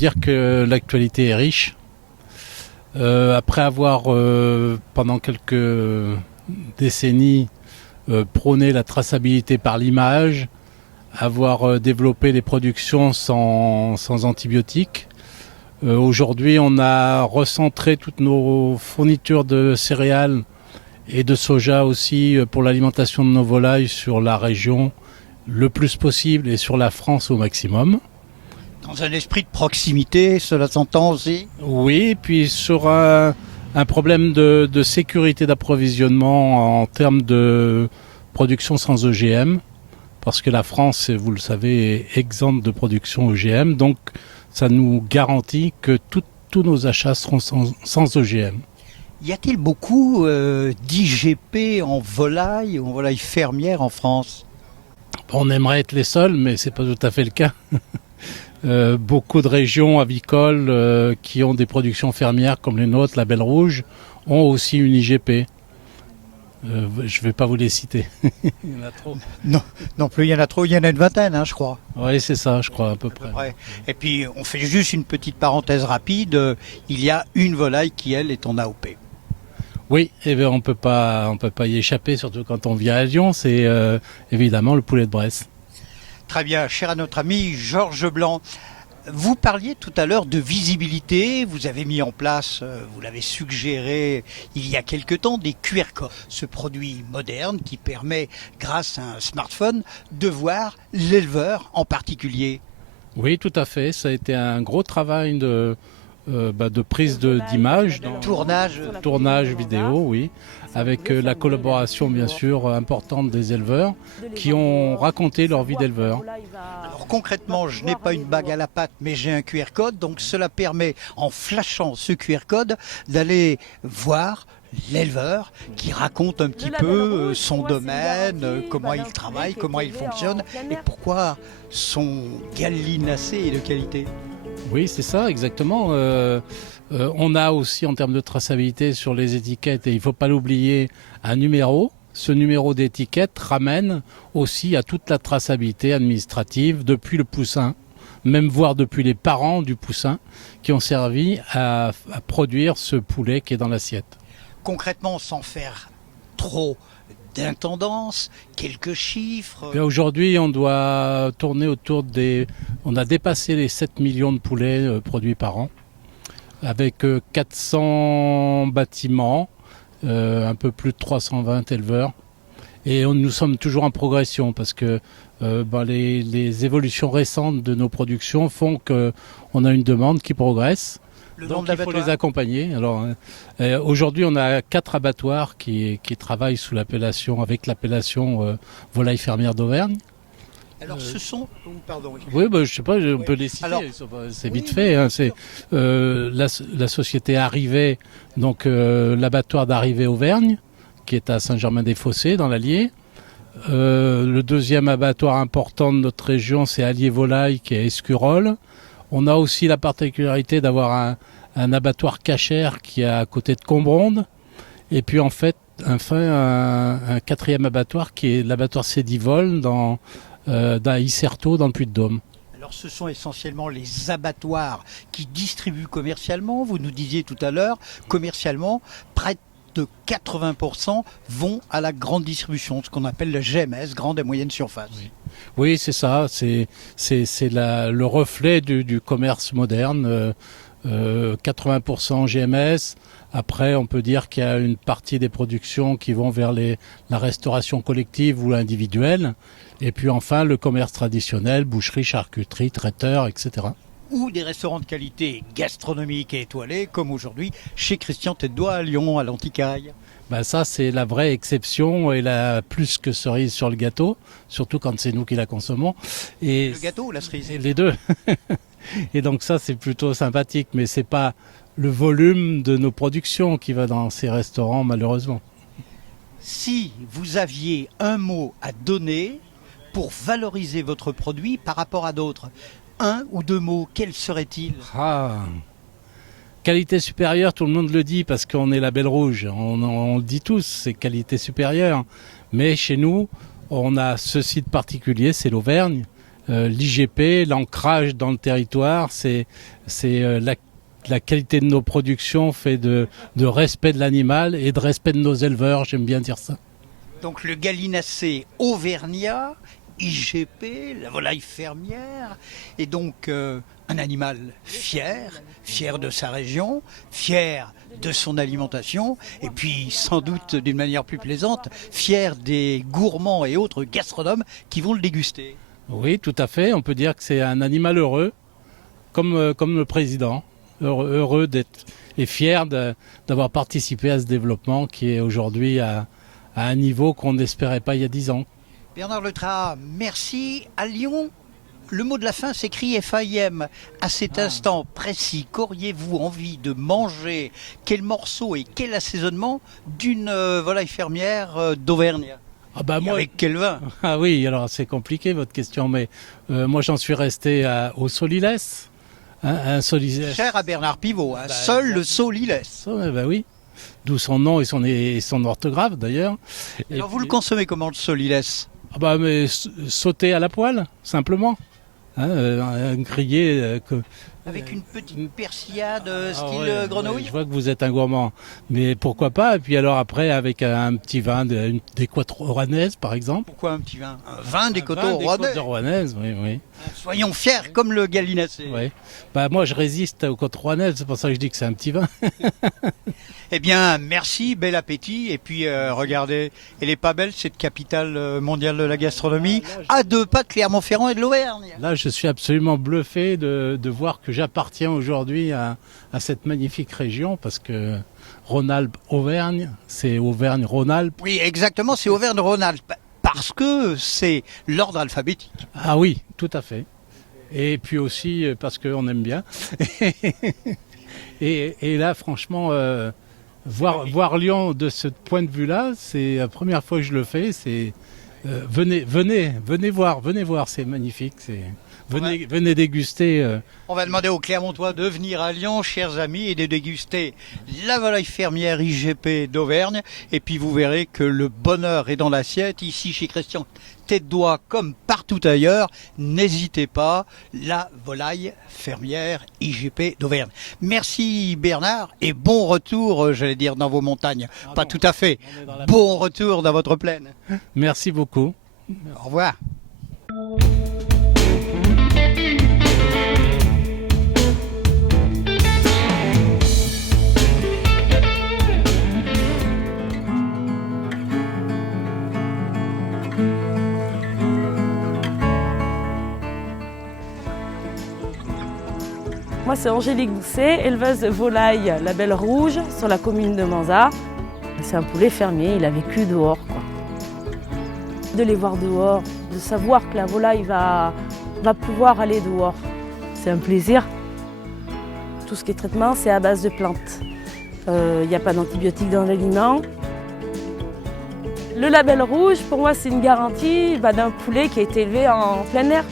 dire que l'actualité est riche. Après avoir, pendant quelques décennies, prôné la traçabilité par l'image, avoir développé les productions sans antibiotiques, aujourd'hui on a recentré toutes nos fournitures de céréales et de soja aussi pour l'alimentation de nos volailles sur la région le plus possible et sur la France au maximum. Dans un esprit de proximité, cela s'entend aussi? Oui, et puis sur un problème de sécurité d'approvisionnement en termes de production sans OGM, parce que la France, vous le savez, est exempte de production OGM, donc ça nous garantit que tous nos achats seront sans OGM. Y a-t-il beaucoup d'IGP en volaille ou en volaille fermière en France? On aimerait être les seuls, mais ce n'est pas tout à fait le cas. Beaucoup de régions avicoles qui ont des productions fermières comme les nôtres, la Belle Rouge, ont aussi une IGP. Je ne vais pas vous les citer. Il y en a trop. Non plus, il y en a trop, il y en a une vingtaine, hein, je crois. Oui, c'est ça, je crois, à peu près. Ouais. Et puis, on fait juste une petite parenthèse rapide. Il y a une volaille qui, elle, est en AOP. Oui, eh bien, on ne peut pas y échapper, surtout quand on vient à Lyon, c'est évidemment le poulet de Bresse. Très bien, cher à notre ami Georges Blanc. Vous parliez tout à l'heure de visibilité, vous avez mis en place, vous l'avez suggéré il y a quelque temps, des QR codes. Ce produit moderne qui permet, grâce à un smartphone, de voir l'éleveur en particulier. Oui, tout à fait, ça a été un gros travail de prise d'image, tournage vidéo, oui, avec la collaboration bien sûr importante des éleveurs qui ont raconté leur vie d'éleveur. Alors concrètement, je n'ai pas une bague à la patte, mais j'ai un QR code, donc cela permet, en flashant ce QR code, d'aller voir l'éleveur qui raconte un petit peu son domaine, comment il travaille, comment il fonctionne et pourquoi son gallinacé est de qualité. Oui, c'est ça, exactement. On a aussi, en termes de traçabilité sur les étiquettes, et il ne faut pas l'oublier, un numéro. Ce numéro d'étiquette ramène aussi à toute la traçabilité administrative depuis le poussin, même voire depuis les parents du poussin, qui ont servi à produire ce poulet qui est dans l'assiette. Concrètement, sans faire trop d'intendance, quelques chiffres. Aujourd'hui, on doit tourner autour des... On a dépassé les 7 millions de poulets produits par an, avec 400 bâtiments, un peu plus de 320 éleveurs. Et nous sommes toujours en progression parce que les évolutions récentes de nos productions font qu'on a une demande qui progresse. Donc il faut les accompagner. Alors, aujourd'hui, on a 4 abattoirs qui travaillent sous avec l'appellation volaille fermière d'Auvergne. Alors ce sont... Pardon. Oui, je ne sais pas, on peut les citer, alors, c'est vite fait. Hein, c'est la société Arrivée, donc l'abattoir d'Arrivée Auvergne, qui est à Saint-Germain-des-Fossés, dans l'Allier. Le deuxième abattoir important de notre région, c'est Allier Volaille, qui est à Escurolles. On a aussi la particularité d'avoir un abattoir cachère qui est à côté de Combronde. Et puis enfin un quatrième abattoir qui est l'abattoir Cédivol dans Issertot dans le Puy-de-Dôme. Alors ce sont essentiellement les abattoirs qui distribuent commercialement. Vous nous disiez tout à l'heure, commercialement, près de 80% vont à la grande distribution, ce qu'on appelle le GMS, grande et moyenne surface. Oui, c'est ça, c'est le reflet du commerce moderne, 80% GMS. Après, on peut dire qu'il y a une partie des productions qui vont vers la restauration collective ou individuelle. Et puis enfin, le commerce traditionnel, boucherie, charcuterie, traiteur, etc. Ou des restaurants de qualité gastronomique et étoilés, comme aujourd'hui chez Christian Tête-Doigt à Lyon, à l'Anticaille. Ça, c'est la vraie exception et la plus que cerise sur le gâteau, surtout quand c'est nous qui la consommons. Et le gâteau ou la cerise? Les deux. Et donc ça, c'est plutôt sympathique, mais c'est pas le volume de nos productions qui va dans ces restaurants, malheureusement. Si vous aviez un mot à donner pour valoriser votre produit par rapport à d'autres, un ou deux mots, quels seraient-ils? Qualité supérieure, tout le monde le dit parce qu'on est la Belle Rouge. On le dit tous, c'est qualité supérieure. Mais chez nous, on a ce site particulier, c'est l'Auvergne. l'IGP, l'ancrage dans le territoire, c'est la qualité de nos productions fait de respect de l'animal et de respect de nos éleveurs, j'aime bien dire ça. Donc le gallinacé auvergnat, IGP, la volaille fermière, est donc un animal fier de sa région, fier de son alimentation, et puis sans doute d'une manière plus plaisante, fier des gourmands et autres gastronomes qui vont le déguster. Oui, tout à fait, on peut dire que c'est un animal heureux, comme le président, heureux d'être et fier d'avoir participé à ce développement qui est aujourd'hui à un niveau qu'on n'espérait pas il y a 10 ans. Bernard Letras, merci. À Lyon, le mot de la fin s'écrit FAIM. À cet instant précis, qu'auriez-vous envie de manger? Quel morceau et quel assaisonnement d'une volaille fermière d'Auvergne? Moi, avec quel vin? Ah oui, alors c'est compliqué votre question, mais moi j'en suis resté au Solilès. Un Solilès. Cher à Bernard Pivot, seul le Solilès. Oui. D'où son nom et son orthographe d'ailleurs. Alors vous le consommez comment le Solilès? Mais sauté à la poêle, simplement. Grillé. Avec une petite persillade style grenouille? Je vois que vous êtes un gourmand. Mais pourquoi pas? Et puis alors après, avec un petit vin des côtes rouennaises, par exemple. Pourquoi un petit vin? Un vin des côtes rouennaises, oui. Soyons fiers, comme le gallinacé. Oui. Moi, je résiste aux côtes rouennaises, c'est pour ça que je dis que c'est un petit vin. Eh bien, merci, bel appétit. Et puis, regardez, elle est pas belle, cette capitale mondiale de la gastronomie, à 2 pas de Clermont-Ferrand et de l'Auvergne. Là, je suis absolument bluffé de voir que j'appartiens aujourd'hui à cette magnifique région, parce que Rhône-Alpes-Auvergne, c'est Auvergne-Rhône-Alpes. Oui, exactement, c'est Auvergne-Rhône-Alpes, parce que c'est l'ordre alphabétique. Ah oui, tout à fait. Et puis aussi parce qu'on aime bien. et là, franchement, voir Lyon de ce point de vue-là, c'est la première fois que je le fais. Venez voir, c'est magnifique. Venez déguster. On va demander aux Clermontois de venir à Lyon, chers amis, et de déguster la volaille fermière IGP d'Auvergne. Et puis vous verrez que le bonheur est dans l'assiette. Ici, chez Christian Tête d'Oie, comme partout ailleurs, n'hésitez pas, la volaille fermière IGP d'Auvergne. Merci Bernard, et bon retour, j'allais dire, dans vos montagnes. Pas tout à fait. Bon retour dans votre plaine. Merci beaucoup. Au revoir. Moi, c'est Angélique Doucet, éleveuse de volailles Label Rouge sur la commune de Manzat. C'est un poulet fermier, il a vécu dehors, quoi. De les voir dehors, de savoir que la volaille va pouvoir aller dehors, c'est un plaisir. Tout ce qui est traitement, c'est à base de plantes. Il n'y a pas d'antibiotiques dans l'aliment. Le Label Rouge, pour moi, c'est une garantie d'un poulet qui a été élevé en plein air.